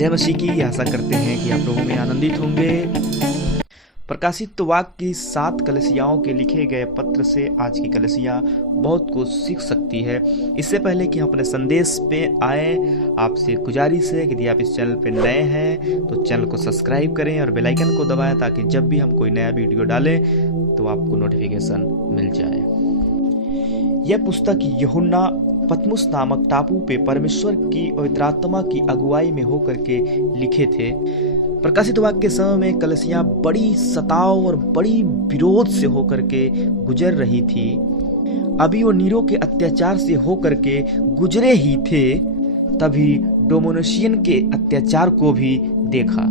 जय मसीह की। आशा करते हैं कि आप लोगों में आनंदित होंगे। प्रकाशित वाक्य की 7 कलीसियाओं के लिखे गए पत्र से आज की कलीसिया बहुत कुछ सीख सकती है। इससे पहले कि हम अपने संदेश पे आए, आपसे गुजारिश है कि यदि आप इस चैनल पे नए हैं तो चैनल को सब्सक्राइब करें और बेल आइकन को दबाएं ताकि जब भी हम कोई नया वीडियो डालें तो आपको नोटिफिकेशन मिल जाए। यह पुस्तक यूहन्ना पतमुस नामक टापू पे परमेश्वर की पवित्र आत्मा की अगुवाई में होकर के लिखे थे। प्रकाशित वाक्य के समय में कलीसिया बड़ी सताव और बड़ी विरोध से होकर के गुजर रही थी। अभी वो नीरो के अत्याचार से होकर के गुजरे ही थे, तभी डोमिनियन के अत्याचार को भी देखा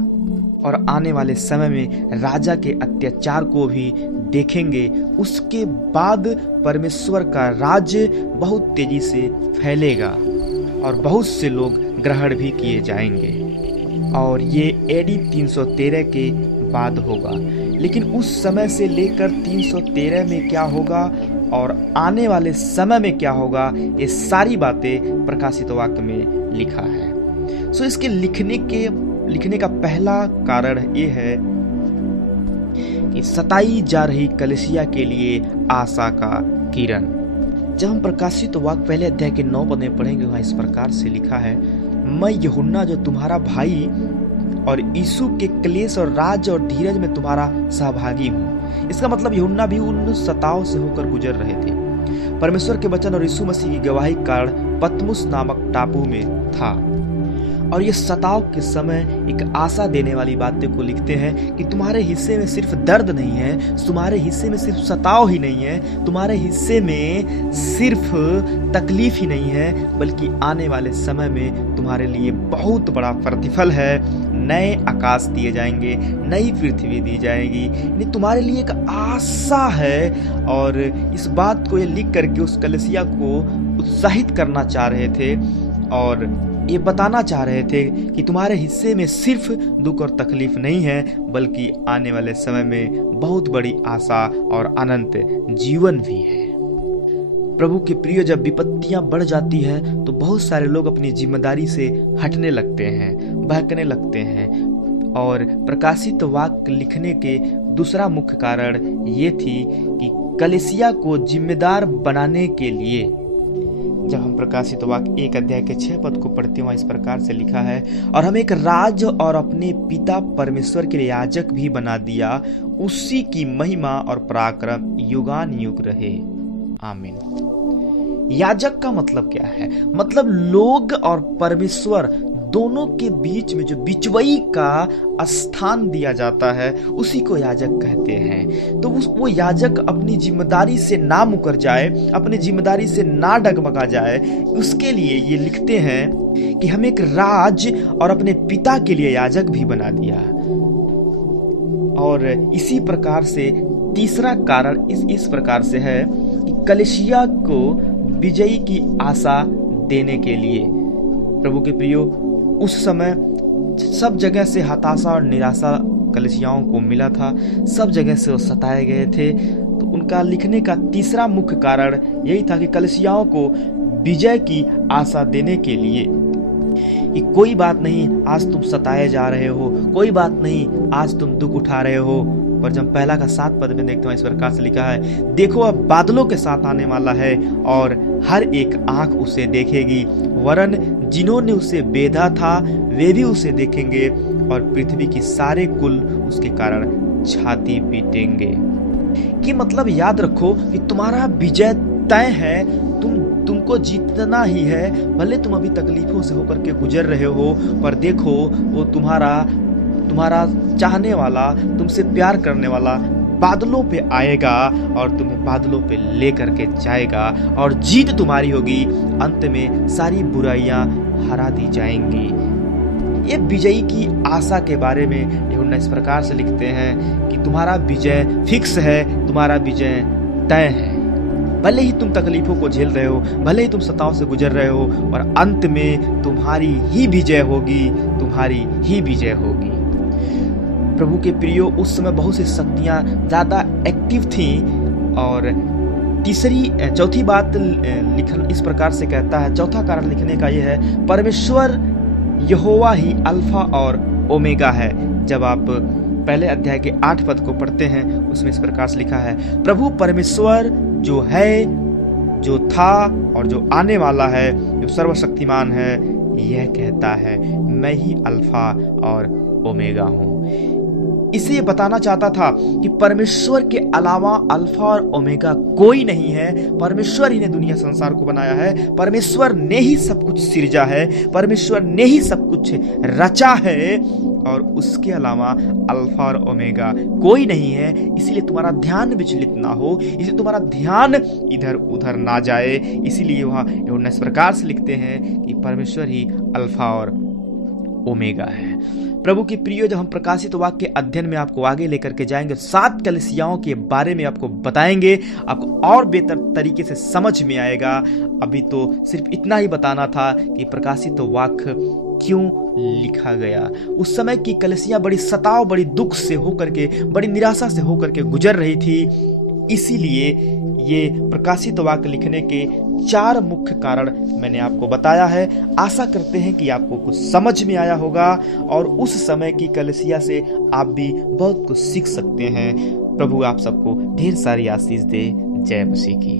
और आने वाले समय में राजा के अत्याचार को भी देखेंगे। उसके बाद परमेश्वर का राज्य बहुत तेजी से फैलेगा और बहुत से लोग ग्रहण भी किए जाएंगे और ये एडी 313 के बाद होगा। लेकिन उस समय से लेकर 313 में क्या होगा और आने वाले समय में क्या होगा, ये सारी बातें प्रकाशित वाक्य में लिखा है। सो इसके लिखने का पहला कारण ये है कि सताई जा रही कलीसिया के लिए आशा का किरण। जब हम प्रकाशित वाक्य पहले अध्याय के 9 पद में पढ़ेंगे, वहां इस प्रकार से लिखा है, मैं यूहन्ना जो तुम्हारा भाई और यीशु के क्लेश और राज और धीरज में तुम्हारा सहभागी हूँ। इसका मतलब यूहन्ना भी उन सताव से होकर गुजर रहे थे। परमेश्वर के वचन और यीशु मसीह की गवाही के कारण पतमुस नामक टापू में था और ये सताव के समय एक आशा देने वाली बातें को लिखते हैं कि तुम्हारे हिस्से में सिर्फ दर्द नहीं है, तुम्हारे हिस्से में सिर्फ सताव ही नहीं है, तुम्हारे हिस्से में सिर्फ तकलीफ ही नहीं है, बल्कि आने वाले समय में तुम्हारे लिए बहुत बड़ा प्रतिफल है। नए आकाश दिए जाएंगे, नई पृथ्वी दी जाएगी। ये तुम्हारे लिए एक आशा है और इस बात को ये लिख करके उस कलीसिया को उत्साहित करना चाह रहे थे और ये बताना चाह रहे थे कि तुम्हारे हिस्से में सिर्फ दुख और तकलीफ नहीं है, बल्कि आने वाले समय में बहुत बड़ी आशा और अनंत जीवन भी है। प्रभु के प्रिय, जब विपत्तियां बढ़ जाती है तो बहुत सारे लोग अपनी जिम्मेदारी से हटने लगते हैं, बहकने लगते हैं और प्रकाशित वाक्य लिखने के दूसरा मुख्य कारण ये थी कि कलीसिया को जिम्मेदार बनाने के लिए। जब हम प्रकाशित वाक्य 1 अध्याय के 6 पद को पढ़ते हैं, इस प्रकार से लिखा है, और हम एक राज और अपने पिता परमेश्वर के याजक भी बना दिया, उसी की महिमा और पराक्रम युगान युग रहे, आमीन। याजक का मतलब क्या है? मतलब लोग और परमेश्वर दोनों के बीच में जो बिचवई का स्थान दिया जाता है उसी को याजक कहते हैं। तो वो याजक अपनी जिम्मेदारी से ना मुकर जाए, अपनी जिम्मेदारी से ना डगमगा जाए, उसके लिए ये लिखते हैं कि हम एक राज और अपने पिता के लिए याजक भी बना दिया। और इसी प्रकार से तीसरा कारण इस प्रकार से है कि कलीसिया को विजयी की आशा देने के लिए। प्रभु के प्रियो, उस समय सब जगह से हताशा और निराशा कलीसियाओं को मिला था, सब जगह से वो सताए गए थे। तो उनका लिखने का तीसरा मुख्य कारण यही था कि कलीसियाओं को विजय की आशा देने के लिए कि कोई बात नहीं, आज तुम सताए जा रहे हो, कोई बात नहीं, आज तुम दुख उठा रहे हो। पर जब पहला का 7 पद में देखते हैं, इस प्रकार से लिखा है, देखो अब बादलों के साथ आने वाला है और हर एक आंख उसे देखेगी, वरन जिन्होंने उसे बेधा था वे भी उसे देखेंगे और पृथ्वी की सारे कुल उसके कारण छाती पीटेंगे। कि मतलब याद रखो कि तुम्हारा विजय तय है, तुमको जीतना ही है। भले तुम अभी तकलीफों से होकर के गुजर रहे हो, पर देखो वो तुम्हारा चाहने वाला, तुमसे प्यार करने वाला बादलों पे आएगा और तुम्हें बादलों पे लेकर के जाएगा और जीत तुम्हारी होगी। अंत में सारी बुराइयां हरा दी जाएंगी। ये विजयी की आशा के बारे में यूहन्ना इस प्रकार से लिखते हैं कि तुम्हारा विजय फिक्स है, तुम्हारा विजय तय है। भले ही तुम तकलीफों को झेल रहे हो, भले ही तुम सताव से गुजर रहे हो, और अंत में तुम्हारी ही विजय होगी, तुम्हारी ही विजय होगी। प्रभु के प्रियो, उस समय बहुत सी शक्तियां ज्यादा एक्टिव थी। और चौथी बात लिखन इस प्रकार से कहता है, चौथा कारण लिखने का यह है, परमेश्वर यहोवा ही अल्फा और ओमेगा है। जब आप पहले अध्याय के 8 पद को पढ़ते हैं उसमें इस प्रकार से लिखा है, प्रभु परमेश्वर जो है, जो था और जो आने वाला है, जो सर्वशक्तिमान है, यह कहता है, मैं ही अल्फा और ओमेगा हूं। इसे ये बताना चाहता था कि परमेश्वर के अलावा अल्फा और ओमेगा कोई नहीं है। परमेश्वर ही ने दुनिया संसार को बनाया है, परमेश्वर ने ही सब कुछ सिरजा है, परमेश्वर ने ही सब कुछ रचा है और उसके अलावा अल्फा और ओमेगा कोई नहीं है। इसीलिए तुम्हारा ध्यान विचलित ना हो, इसलिए तुम्हारा ध्यान इधर उधर ना जाए। इसीलिए वह यूहन्ना इस प्रकार से लिखते हैं कि परमेश्वर ही अल्फा और ओमेगा है। प्रभु की प्रियो, जब हम प्रकाशित वाक्य के अध्ययन में आपको आगे लेकर के जाएंगे, 7 कलीसियाओं के बारे में आपको बताएंगे, आपको और बेहतर तरीके से समझ में आएगा। अभी तो सिर्फ इतना ही बताना था कि प्रकाशित वाक्य क्यों लिखा गया। उस समय की कलीसिया बड़ी सताव, बड़ी दुख से होकर के, बड़ी निराशा से होकर के गुजर रही थी। इसीलिए ये प्रकाशित वाक्य लिखने के 4 मुख्य कारण मैंने आपको बताया है। आशा करते हैं कि आपको कुछ समझ में आया होगा और उस समय की कलीसिया से आप भी बहुत कुछ सीख सकते हैं। प्रभु आप सबको ढेर सारी आशीष दे। जय मसीह की।